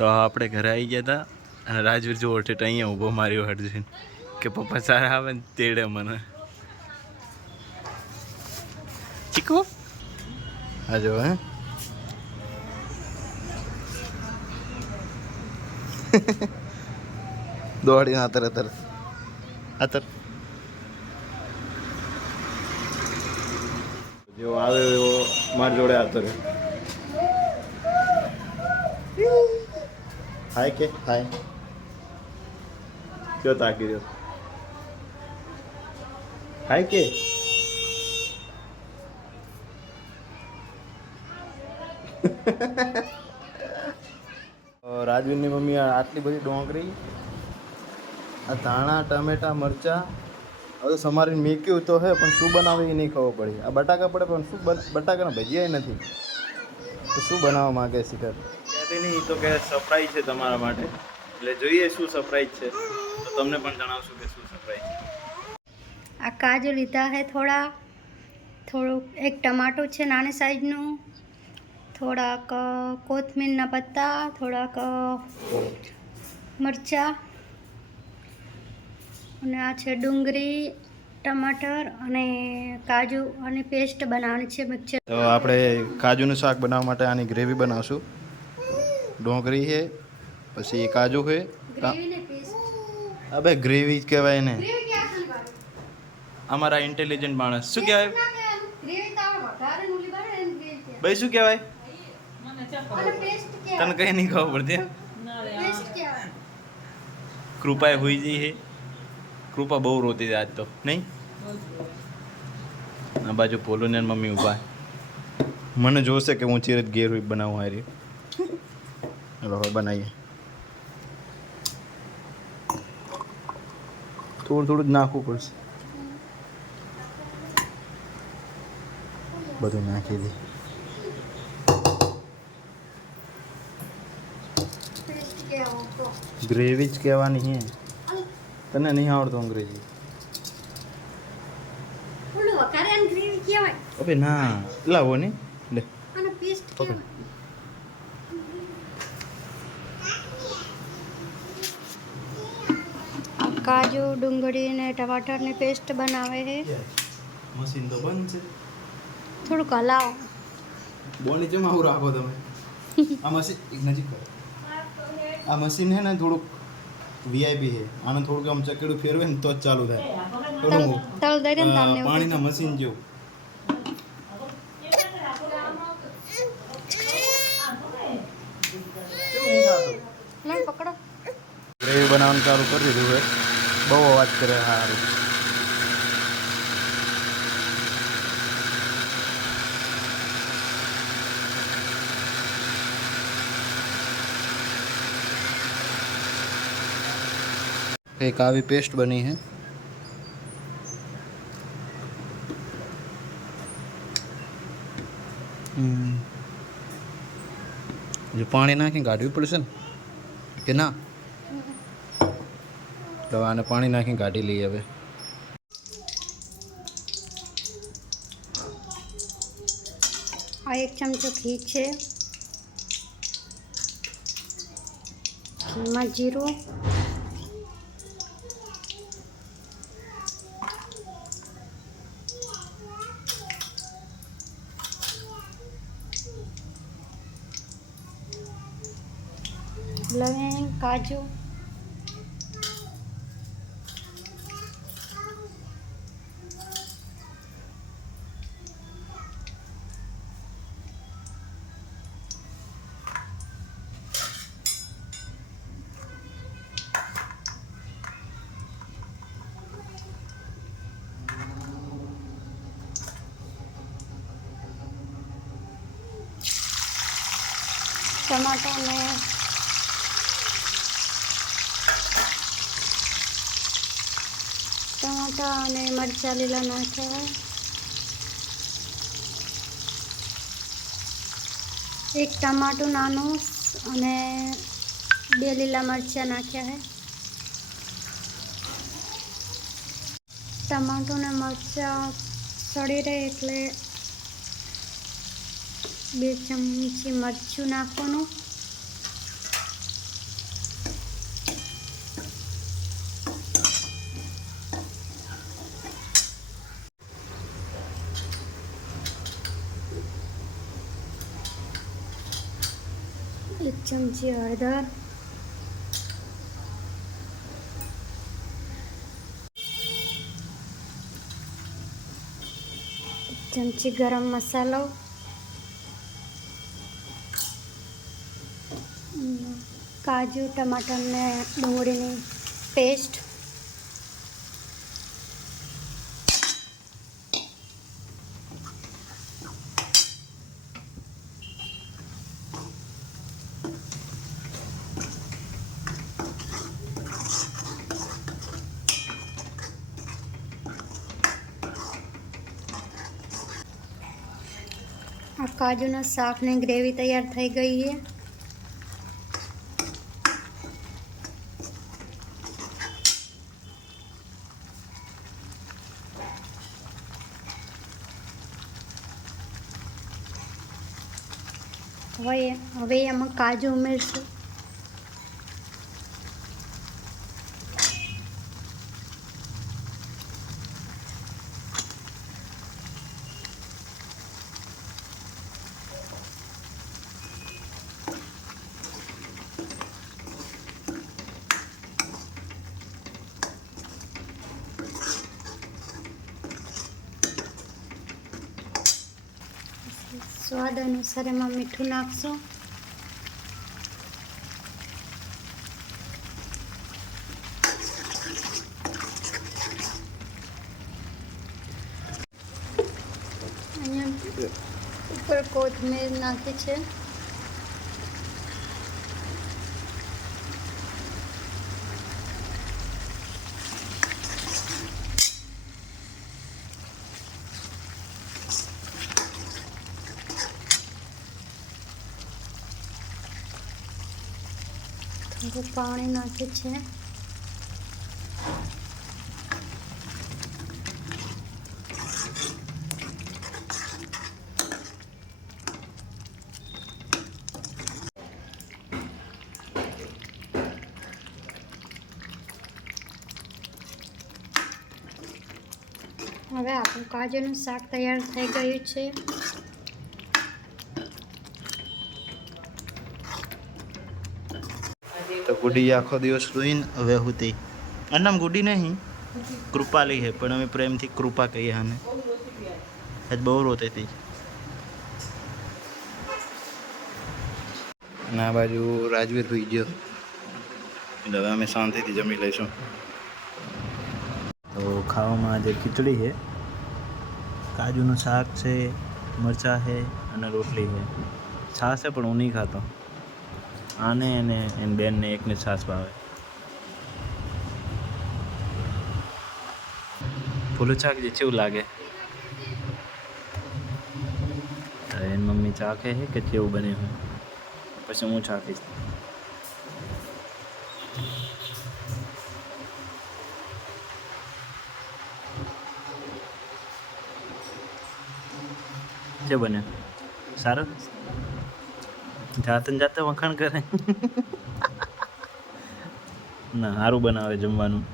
તો આપણે ઘરે આવી ગયા હતા અને રાજવીર જો ઠેઠ અહીંયા ઊભો માર્યો હટજઈને કે પપ્પા સારા આવે ને તેડે મને ચીકુ હા જો હે દોડી આતર આતર આતર જો આવે એવો મારી જોડે આતર હાય કે હાય ક્યો તાકી રહ્યો હાય કે રાજવીરની મમ્મી આટલી બધી ડોંગરી આ ધાણા ટમેટા મરચાં હવે સમારીને મેક્યું તો હે પણ શું બનાવે એ નહીં ખબર પડી આ બટાકા પડે પણ શું બટાકાના ભજીયા નથી તો શું બનાવવા માગે શિખર નહીં તો કે સરપ્રાઈઝ છે તમારા માટે એટલે જોઈએ શું સરપ્રાઈઝ છે તો તમને પણ જણાવશું કે શું સરપ્રાઈઝ છે આ કાજુ લીધા હે થોડુંક એક ટમાટો છે નાની સાઈઝનું થોડાક કોથમીરના પત્તા થોડાક મરચાં અને આ છે ડુંગળી ટમાટર અને કાજુ અને પેસ્ટ બનાવવાની છે મિક્સર તો આપણે કાજુનું શાક બનાવવા માટે આની ગ્રેવી બનાવશું ડોંગરી છે પછી કાજુ છે અબે ગ્રેવી જ કહેવાય ને અમારા ઇન્ટેલિજન્ટ માણસ શું કહેવાય ભાઈ શું કહેવાય તને કઈ નહીં ખબર પડતી કૃપાએ હુઈ જઈ છે કૃપા બહુ રોતી હતી આજ તો નહીં આ બાજુ પોલું ને મમ્મી ઊભા મને જોશે કે હું ચીરત ઘેર હોય બનાવું હારી હવે બનાવીએ થોડું જ નાખવું પડશે બધું નાખી દે ગ્રેવી જ કહેવાની હે તને નહીં આવડતું અંગ્રેજી અબે ના લાવો ને લે કાજુ ડુંગળી ને ટમાટરની પેસ્ટ બનાવે છે મશીન તો બંધ છે થોડુંક હલાવો બોલી જેમ આવું રાખો તમે આ મશીન એક નજીક કરો આ મશીન હે ને થોડુંક વીઆઈપી છે આને થોડુંક આમ ચકેડું ફેરવે ને તો જ ચાલુ થાય થોડું તલ દઈ દે ને તમને પાણીના મશીન જેવું પકડો ગ્રેવી બનાવવાનું ચાલુ કરી દીધું છે બહુ અવાજ કરે સારું એક આવી પેસ્ટ બની છે જો પાણી નાખીને કાઢવી પડશે ને કે ના તો આને પાણી નાખીને કાઢી લઈએ હવે આ એક ચમચો ઘી છે ઘીમાં જીરું લવિંગ કાજુ ટમાટા અને મરચાં લીલા નાખ્યા એક ટમાટું નાનું અને 2 લીલા મરચાં નાખ્યા છે ટમાટું ને મરચાં સડી રહે એટલે 2 ચમચી મરચું નાખવાનું 1 ચમચી હળદર, 1 ચમચી ગરમ મસાલો, કાજુ, ટમાટર ને ડુંગળીની પેસ્ટ, આ કાજુના શાકની ગ્રેવી તૈયાર થઈ ગઈ છે. હવે એમાં કાજુ ઉમેરશું. સ્વાદ અનુસાર એમાં મીઠું નાખશું. અહીંયા ઉપર કોથમીર નાખી છે. થોડું પાણી નાખ્યું છે. હવે આપણું કાજુનું શાક તૈયાર થઈ ગયું છે. તો ગુડી આખો દિવસ રોઈને હવે હુતી. આનું નામ ગુડી નહીં, કૃપાલી છે, પણ અમે પ્રેમથી કૃપા કહીએ આને. આજ બહુ રોતી હતી. અને આ બાજુ રાજવીર હોઈ ગયો, એટલે હવે અમે શાંતિથી જમી લઈશું. તો ખાવામાં આજે ખીચડી છે, કાજુનું શાક છે, મરચાં છે અને રોટલી છે. છાશ છે પણ હું નહીં ખાતો. આને અને એની બેનને એકને છાશ ભાવે. ફૂલું શાક જે કેવું લાગે? એની મમ્મી ચાખે છે કે કેવું બને છે, પછી હું ચાખીશ. કે બને સારું? જાતે જાતે વખાણ કરે. ના, સારું બનાવે જમવાનું.